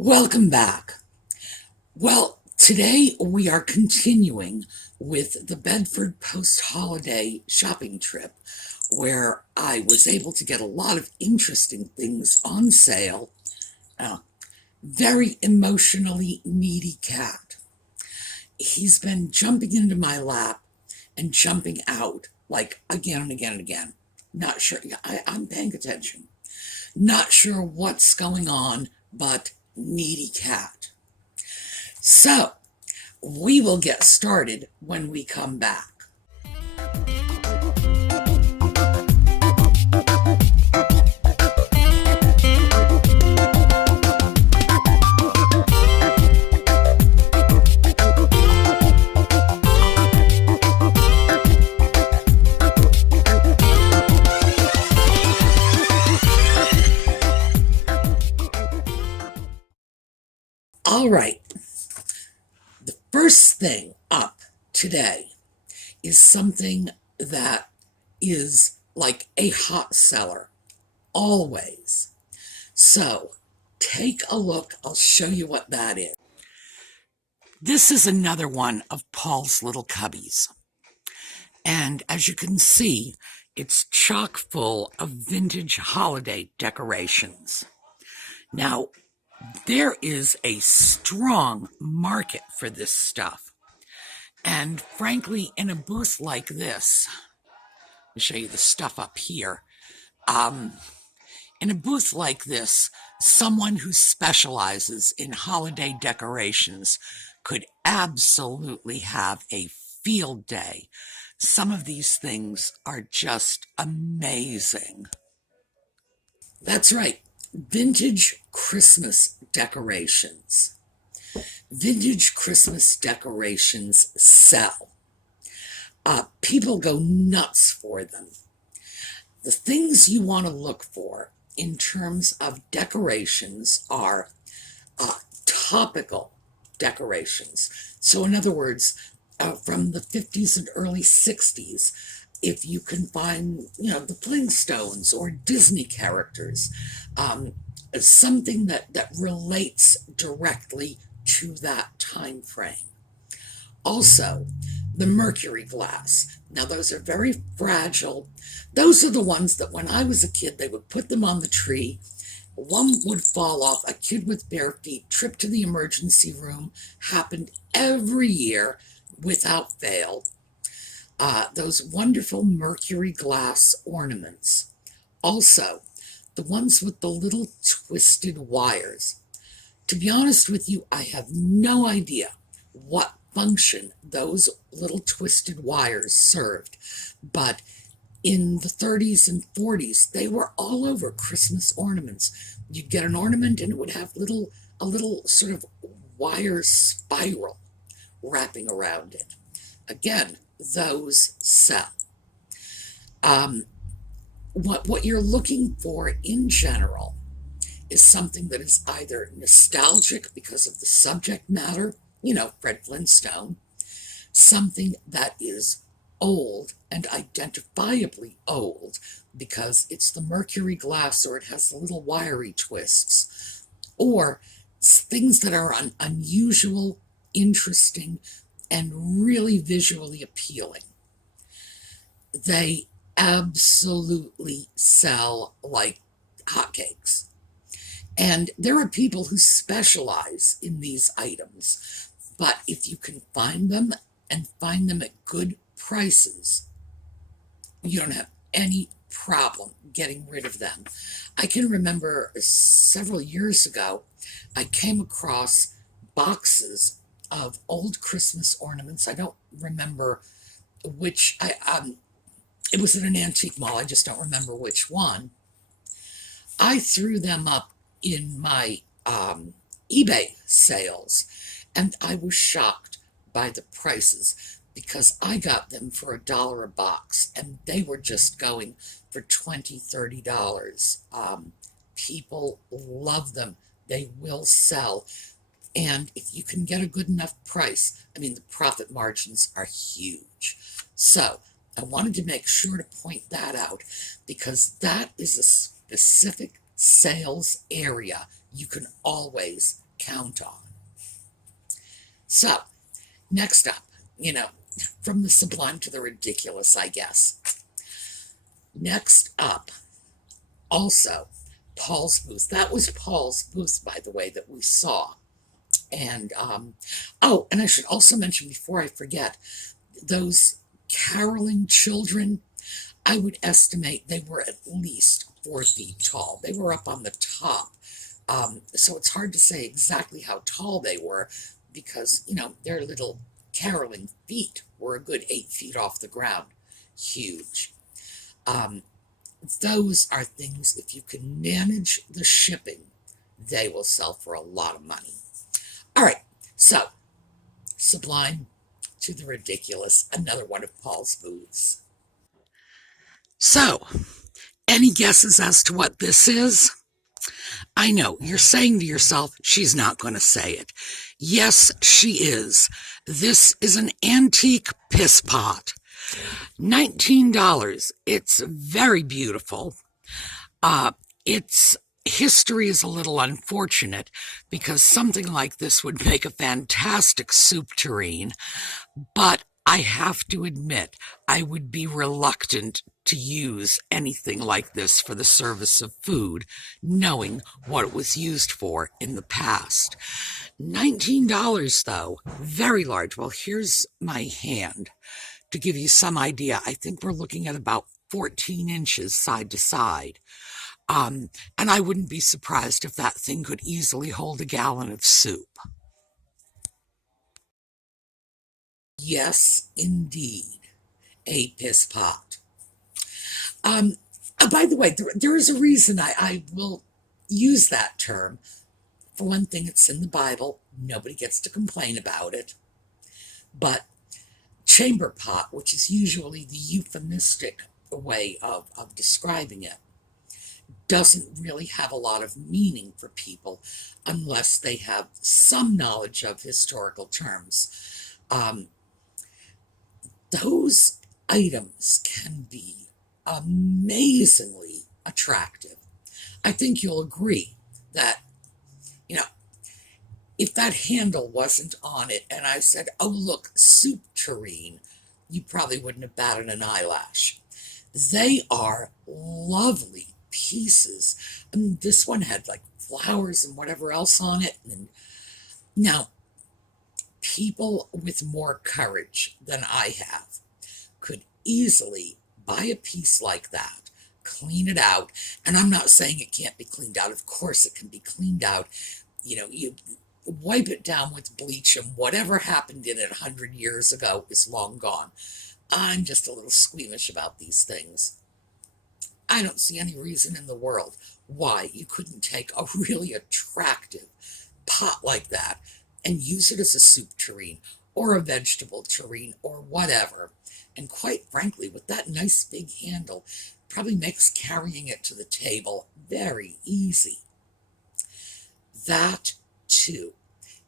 Welcome back. Well, today we are continuing with the Bedford post-holiday shopping trip, where I was able to get a lot of interesting things on sale. Very emotionally needy cat. He's been jumping into my lap and jumping out like again and again and again. Not sure, I'm paying attention. Not sure what's going on, but needy cat. So, we will get started when we come back. All right. The first thing up today is something that is like a hot seller, always. So take a look. I'll show you what that is. This is another one of Paul's little cubbies. And as you can see, it's chock full of vintage holiday decorations. Now, there is a strong market for this stuff. And frankly, in a booth like this, I'll show you the stuff up here. In a booth like this, someone who specializes in holiday decorations could absolutely have a field day. Some of these things are just amazing. That's right. Vintage Christmas decorations. Vintage Christmas decorations sell. People go nuts for them. The things you want to look for in terms of decorations are topical decorations. So in other words, from the 50s and early 60s, if you can find, the Flintstones or Disney characters, something that relates directly to that time frame. Also, the mercury glass. Now, those are very fragile. Those are the ones that when I was a kid, they would put them on the tree. One would fall off. A kid with bare feet, trip to the emergency room, happened every year without fail. Those wonderful mercury glass ornaments. Also, the ones with the little twisted wires. To be honest with you, I have no idea what function those little twisted wires served, but in the 30s and 40s, they were all over Christmas ornaments. You'd get an ornament and it would have a little sort of wire spiral wrapping around it. Again, those sell. What you're looking for in general is something that is either nostalgic because of the subject matter, Fred Flintstone, something that is old and identifiably old because it's the mercury glass or it has little wiry twists, or things that are unusual, interesting, and really visually appealing. They absolutely sell like hotcakes. And there are people who specialize in these items, but if you can find them and find them at good prices, you don't have any problem getting rid of them. I can remember several years ago, I came across boxes of old Christmas ornaments. I don't remember which, it was at an antique mall. I just don't remember which one. I threw them up in my eBay sales, and I was shocked by the prices because I got them for $1 a box, and they were just going for $20, $30. People love them. They will sell. And if you can get a good enough price, the profit margins are huge. So I wanted to make sure to point that out because that is a specific sales area you can always count on. So, next up, from the sublime to the ridiculous, I guess. Next up, also, Paul's booth. That was Paul's booth, by the way, that we saw. And, and I should also mention before I forget, those caroling children, I would estimate they were at least 4 feet tall. They were up on the top. So it's hard to say exactly how tall they were because, their little caroling feet were a good 8 feet off the ground. Huge. Those are things, if you can manage the shipping, they will sell for a lot of money. All right, so sublime to the ridiculous, another one of Paul's booths. So, any guesses as to what this is? I know, you're saying to yourself, she's not going to say it. Yes, she is. This is an antique piss pot. $19. It's very beautiful. Its history is a little unfortunate because something like this would make a fantastic soup tureen, but I have to admit, I would be reluctant to use anything like this for the service of food, knowing what it was used for in the past. $19 though, very large. Well, here's my hand to give you some idea. I think we're looking at about 14 inches side to side. And I wouldn't be surprised if that thing could easily hold a gallon of soup. Yes, indeed, a piss pot. By the way, there is a reason I will use that term. For one thing, it's in the Bible. Nobody gets to complain about it. But chamber pot, which is usually the euphemistic way of describing it, doesn't really have a lot of meaning for people unless they have some knowledge of historical terms. Those items can be amazingly attractive. I think you'll agree that, if that handle wasn't on it and I said, oh, look, soup tureen, you probably wouldn't have batted an eyelash. They are lovely pieces. I mean, this one had like flowers and whatever else on it. And now, people with more courage than I have could easily buy a piece like that, clean it out. And I'm not saying it can't be cleaned out. Of course it can be cleaned out. You wipe it down with bleach, and whatever happened in it 100 years ago is long gone. I'm just a little squeamish about these things. I don't see any reason in the world why you couldn't take a really attractive pot like that and use it as a soup tureen or a vegetable tureen or whatever. And quite frankly, with that nice big handle, probably makes carrying it to the table very easy. That, too,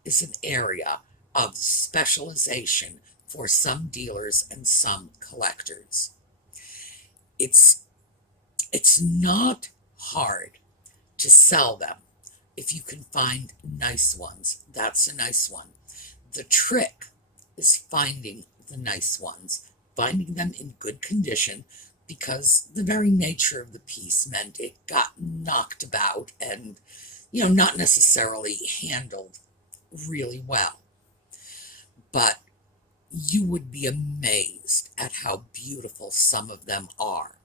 is an area of specialization for some dealers and some collectors. It's not hard to sell them if you can find nice ones. That's a nice one. The trick is finding the nice ones, finding them in good condition, because the very nature of the piece meant it got knocked about and, not necessarily handled really well. But you would be amazed at how beautiful some of them are.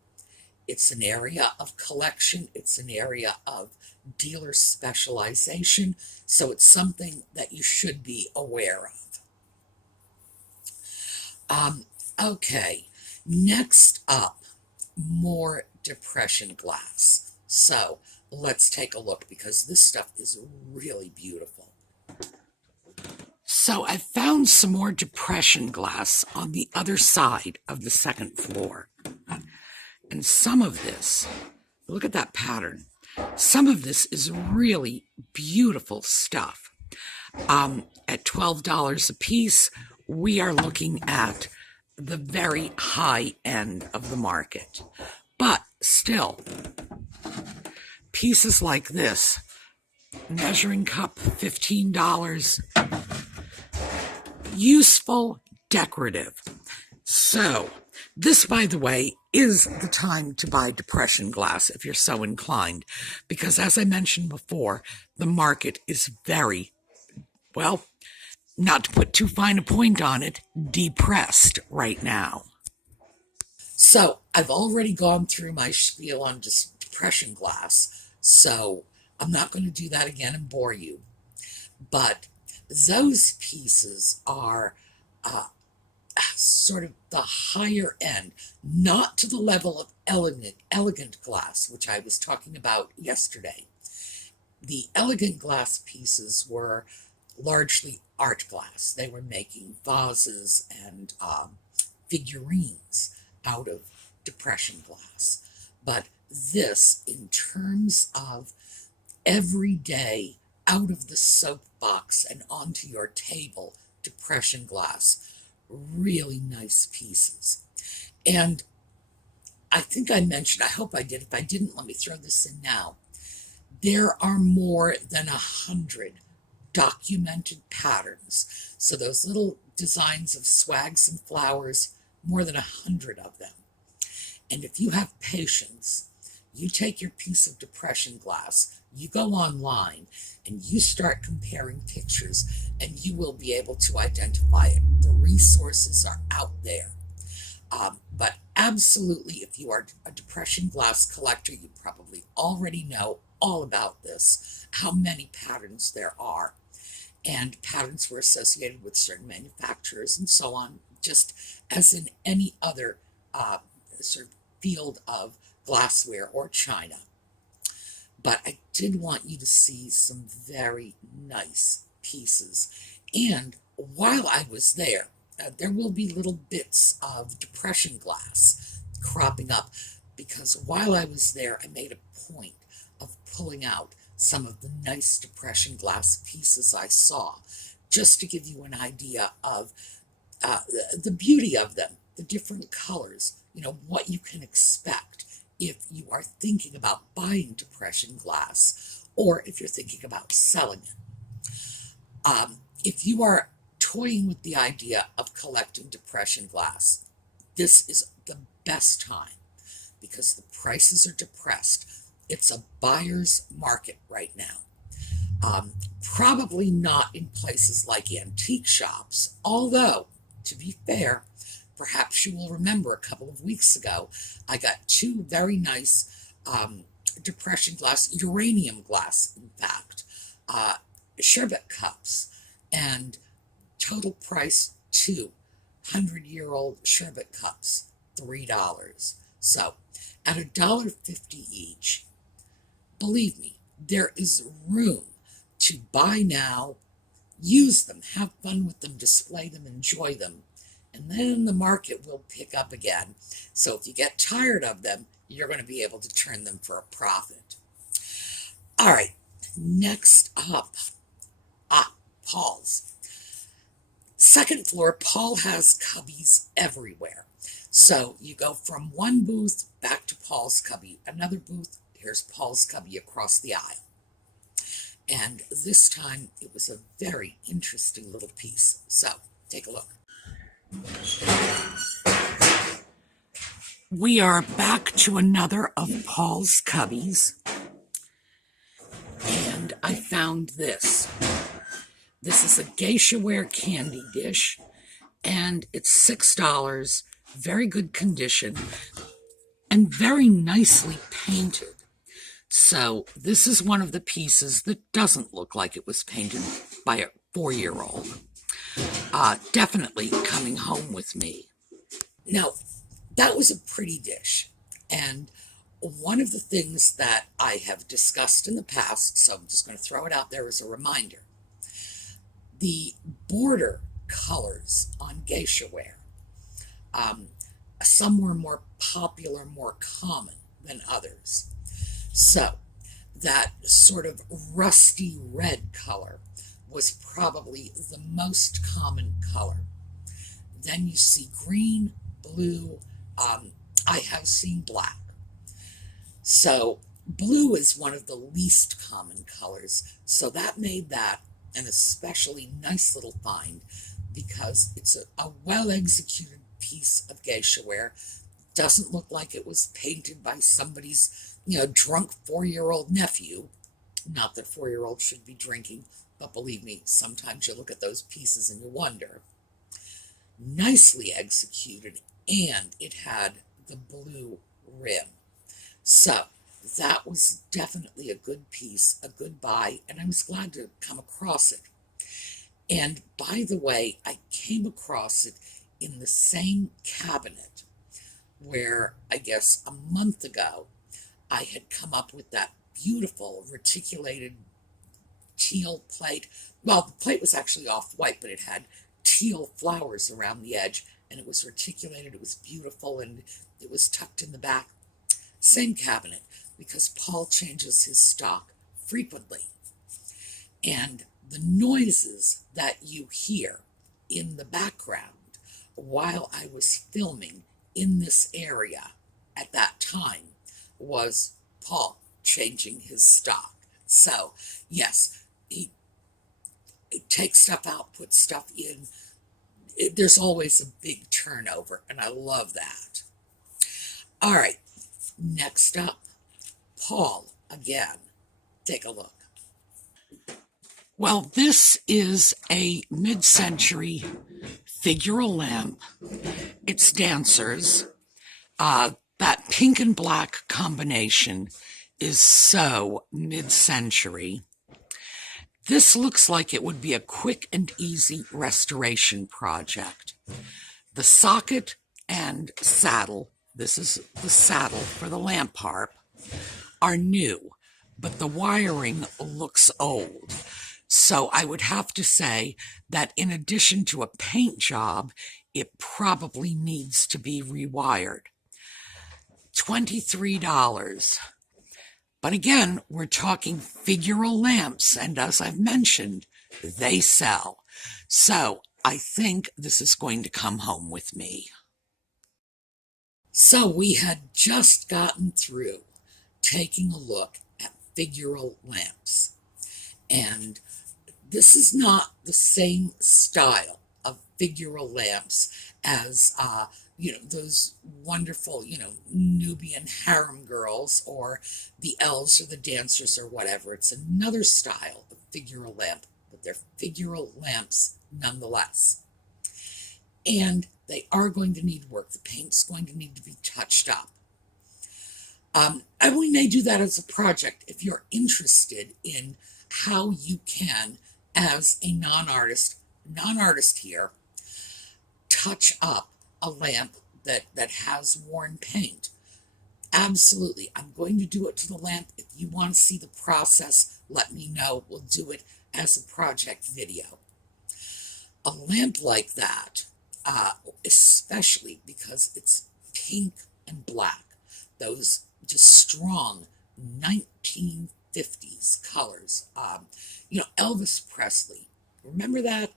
It's an area of collection. It's an area of dealer specialization. So it's something that you should be aware of. Okay, next up, more depression glass. So let's take a look because this stuff is really beautiful. So I found some more depression glass on the other side of the second floor. And some of this, look at that pattern. Some of this is really beautiful stuff. At $12 a piece, we are looking at the very high end of the market. But still, pieces like this, Measuring cup, $15. Useful, decorative. So, this, by the way, is the time to buy depression glass if you're so inclined, because as I mentioned before, the market is very, well, not to put too fine a point on it, depressed right now. So, I've already gone through my spiel on depression glass, so I'm not going to do that again and bore you. But those pieces are sort of the higher end, not to the level of elegant glass, which I was talking about yesterday. The elegant glass pieces were largely art glass. They were making vases and figurines out of depression glass. But this, in terms of everyday, out of the soapbox and onto your table, depression glass, really nice pieces. And I think I mentioned, I hope I did. If I didn't, let me throw this in now. There are more than 100 documented patterns. So those little designs of swags and flowers, more than 100 of them. And if you have patience, you take your piece of depression glass, you go online, and you start comparing pictures, and you will be able to identify it. The resources are out there. But absolutely, if you are a depression glass collector, you probably already know all about this, how many patterns there are. And patterns were associated with certain manufacturers and so on, just as in any other sort of field of glassware or china. But I did want you to see some very nice pieces. And while I was there, there will be little bits of depression glass cropping up, because while I was there, I made a point of pulling out some of the nice depression glass pieces I saw, just to give you an idea of the beauty of them, the different colors, what you can expect if you are thinking about buying depression glass, or if you're thinking about selling it. If you are toying with the idea of collecting depression glass, this is the best time, because the prices are depressed. It's a buyer's market right now. Probably not in places like antique shops, although, to be fair, perhaps you will remember a couple of weeks ago, I got two very nice depression glass, uranium glass, in fact, sherbet cups, and total price two 100-year-old sherbet cups, $3. So at $1.50 each, believe me, there is room to buy now, use them, have fun with them, display them, enjoy them, and then the market will pick up again. So if you get tired of them, you're going to be able to turn them for a profit. All right, next up, Paul's. Second floor, Paul has cubbies everywhere. So you go from one booth back to Paul's cubby, another booth, here's Paul's cubby across the aisle. And this time it was a very interesting little piece. So take a look. We are back to another of Paul's cubbies. And I found this. This is a geisha-ware candy dish, and it's $6, very good condition, and very nicely painted. So this is one of the pieces that doesn't look like it was painted by a 4-year-old. Definitely coming home with me. Now, that was a pretty dish, and one of the things that I have discussed in the past, so I'm just going to throw it out there as a reminder, the border colors on geisha ware. Some were more popular, more common than others. So that sort of rusty red color was probably the most common color. Then you see green, blue, I have seen black. So Blue is one of the least common colors, so that made that an especially nice little find because it's a well-executed piece of geisha ware. Doesn't look like it was painted by somebody's, drunk 4-year-old nephew. Not that 4-year-olds should be drinking, but believe me, sometimes you look at those pieces and you wonder. Nicely executed, and it had the blue rim. So that was definitely a good piece, a good buy, and I was glad to come across it. And by the way, I came across it in the same cabinet where I guess a month ago I had come up with that beautiful reticulated teal plate. Well, the plate was actually off-white, but it had teal flowers around the edge, and it was reticulated. It was beautiful, and it was tucked in the back. Same cabinet, because Paul changes his stock frequently. And the noises that you hear in the background while I was filming in this area at that time was Paul changing his stock. So, yes, he takes stuff out, puts stuff in. There's always a big turnover, and I love that. All right, next up, Paul again. Take a look. Well, this is a mid-century figural lamp. It's dancers. That pink and black combination is so mid-century. This looks like it would be a quick and easy restoration project. The socket and saddle, this is the saddle for the lamp harp, are new, but the wiring looks old. So I would have to say that in addition to a paint job, it probably needs to be rewired. $23. But again, we're talking figural lamps, and as I've mentioned, they sell. So I think this is going to come home with me. So we had just gotten through taking a look at figural lamps. And this is not the same style of figural lamps as, those wonderful, Nubian harem girls or the elves or the dancers or whatever. It's another style of figural lamp, but they're figural lamps nonetheless. And they are going to need work. The paint's going to need to be touched up. And we may do that as a project if you're interested in how you can, as a non-artist here, touch up a lamp that has worn paint. Absolutely. I'm going to do it to the lamp. If you want to see the process, let me know. We'll do it as a project video. A lamp like that, especially because it's pink and black, those just strong 1950s colors. Elvis Presley, remember that?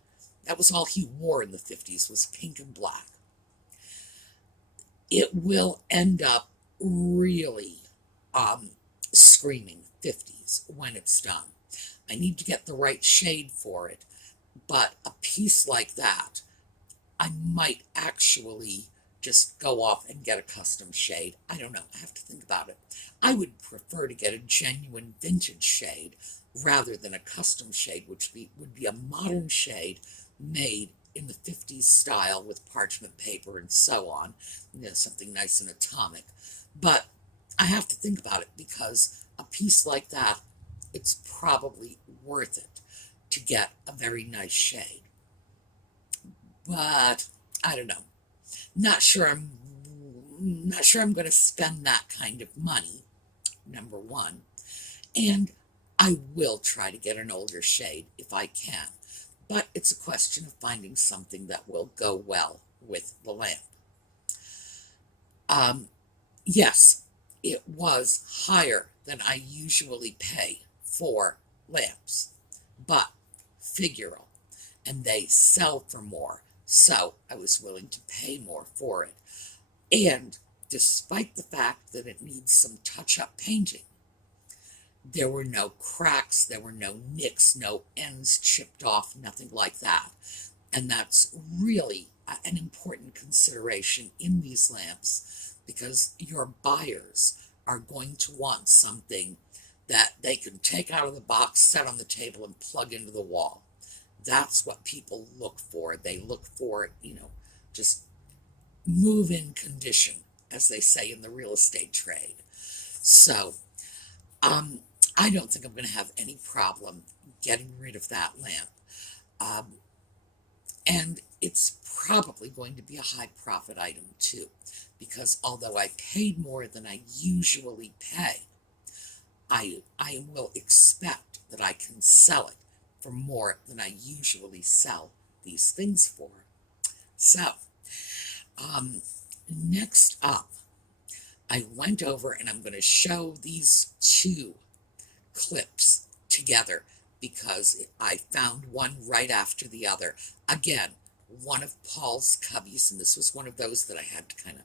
That was all he wore in the 50s, was pink and black. It will end up really screaming 50s when it's done. I need to get the right shade for it, but a piece like that, I might actually just go off and get a custom shade. I don't know. I have to think about it. I would prefer to get a genuine vintage shade rather than a custom shade, which would be a modern shade made in the 50s style with parchment paper and so on. Something nice and atomic. But I have to think about it because a piece like that, it's probably worth it to get a very nice shade. But I don't know. Not sure I'm going to spend that kind of money, number one. And I will try to get an older shade if I can. But it's a question of finding something that will go well with the lamp. Yes, it was higher than I usually pay for lamps, but figural, and they sell for more. So I was willing to pay more for it. And despite the fact that it needs some touch-up painting, There were no cracks, there were no nicks, no ends chipped off, nothing like that. And that's really an important consideration in these lamps, because your buyers are going to want something that they can take out of the box, set on the table, and plug into the wall. That's what people look for. They look for, just move-in condition, as they say in the real estate trade. So, I don't think I'm going to have any problem getting rid of that lamp. Um, and it's probably going to be a high profit item too, because although I paid more than I usually pay, I will expect that I can sell it for more than I usually sell these things for. So, next up, I went over and I'm going to show these two clips together because I found one right after the other. Again, one of Paul's cubbies, and this was one of those that I had to kind of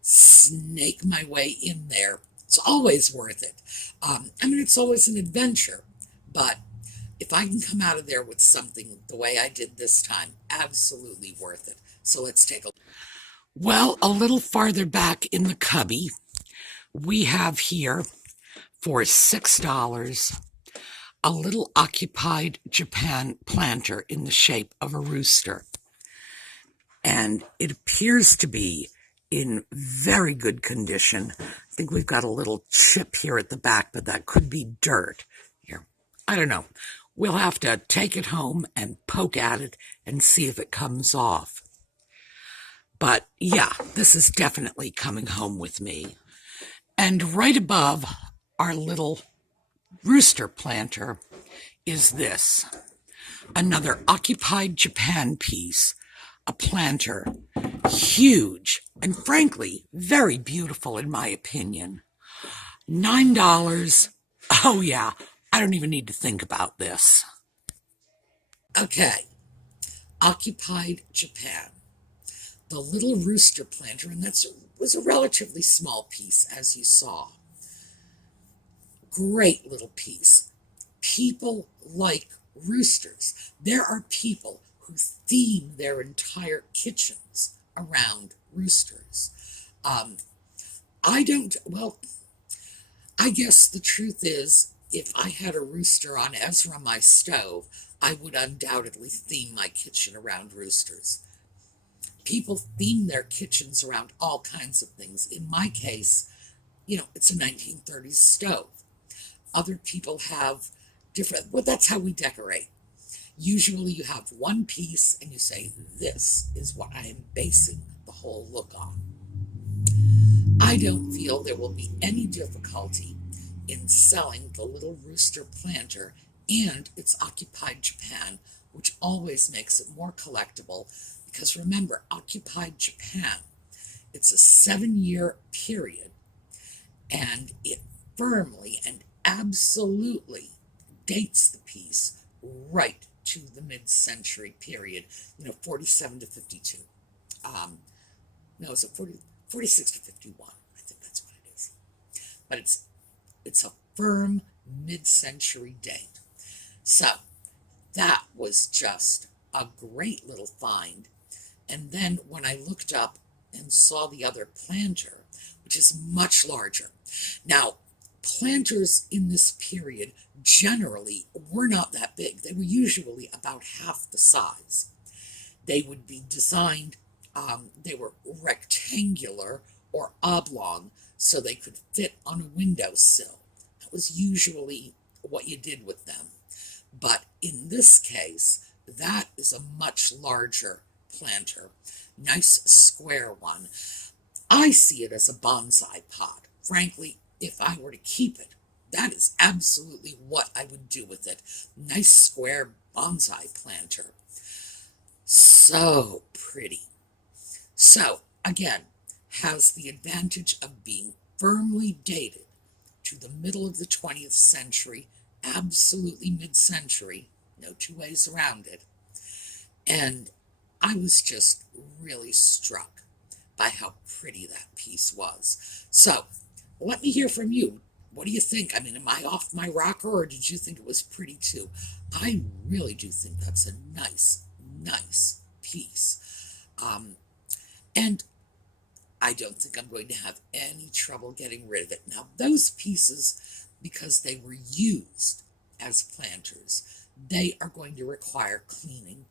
snake my way in there. It's always worth it. It's always an adventure, but if I can come out of there with something the way I did this time, absolutely worth it. So let's take a look. Well, a little farther back in the cubby, we have here for $6 a little occupied Japan planter in the shape of a rooster. And it appears to be in very good condition. I think we've got a little chip here at the back, but that could be dirt. Here, I don't know. We'll have to take it home and poke at it and see if it comes off. But yeah, this is definitely coming home with me. And right above our little rooster planter is this, another occupied Japan piece, a planter, huge and frankly very beautiful in my opinion. $9. Oh yeah, I don't even need to think about this. Okay, occupied Japan, the little rooster planter, and that was a relatively small piece, as you saw. Great little piece. People like roosters. There are people who theme their entire kitchens around roosters. I don't, well, I guess the truth is, if I had a rooster on Ezra my stove, I would undoubtedly theme my kitchen around roosters. People theme their kitchens around all kinds of things. In my case, it's a 1930s stove. Other people have different, well, that's how we decorate. Usually you have one piece and you say, this is what I am basing the whole look on. I don't feel there will be any difficulty in selling the little rooster planter and its occupied Japan, which always makes it more collectible, because remember, occupied Japan, it's a 7-year period, and it firmly and absolutely dates the piece right to the mid-century period, 47 to 52. No, is it 46 to 51? I think that's what it is. But it's a firm mid-century date. So that was just a great little find. And then when I looked up and saw the other planter, which is much larger. Now, planters in this period generally were not that big. They were usually about half the size. They would be designed, they were rectangular or oblong, so they could fit on a windowsill. That was usually what you did with them. But in this case, that is a much larger planter. Nice square one. I see it as a bonsai pot. Frankly, if I were to keep it, that is absolutely what I would do with it. Nice square bonsai planter. So pretty. So, again, has the advantage of being firmly dated to the middle of the 20th century, absolutely mid-century, no two ways around it. And I was just really struck by how pretty that piece was. So, let me hear from you. What do you think? I mean, am I off my rocker, or did you think it was pretty too? I really do think that's a nice, nice piece. And I don't think I'm going to have any trouble getting rid of it. Now, those pieces, because they were used as planters, they are going to require cleaning,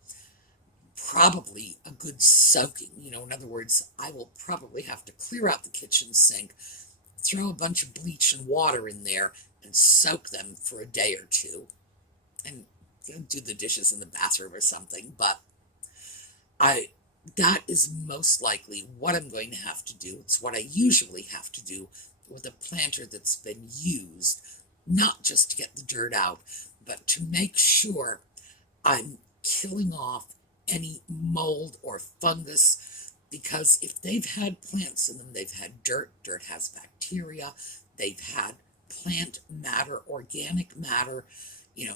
probably a good soaking. In other words, I will probably have to clear out the kitchen sink, throw a bunch of bleach and water in there, and soak them for a day or two, and do the dishes in the bathroom or something. But that is most likely what I'm going to have to do. It's what I usually have to do with a planter that's been used, not just to get the dirt out, but to make sure I'm killing off any mold or fungus, because if they've had plants in them, they've had dirt, dirt has bacteria, they've had plant matter, organic matter. You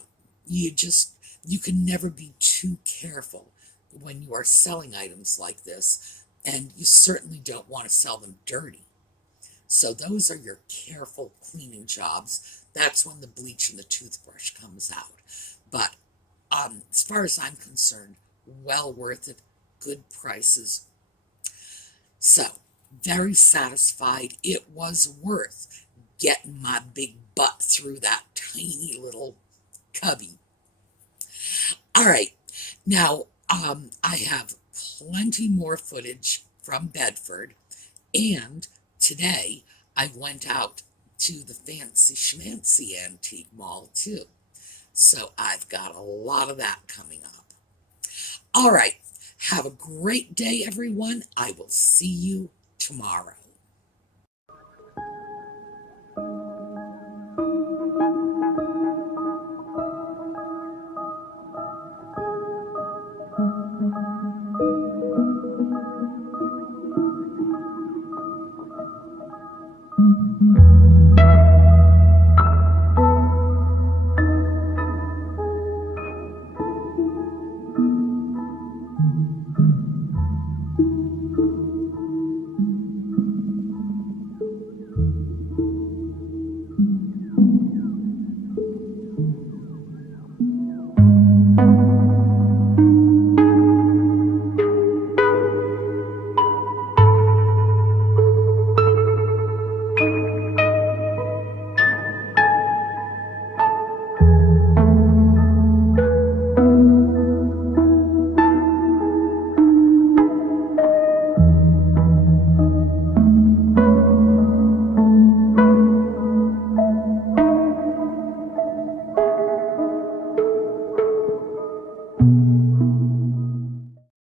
can never be too careful when you are selling items like this, and you certainly don't want to sell them dirty. So those are your careful cleaning jobs. That's when the bleach and the toothbrush comes out. But as far as I'm concerned, well worth it, good prices. So, very satisfied. It was worth getting my big butt through that tiny little cubby. All right, now I have plenty more footage from Bedford, and today I went out to the Fancy Schmancy Antique Mall too. So I've got a lot of that coming up. All right, have a great day, everyone. I will see you tomorrow.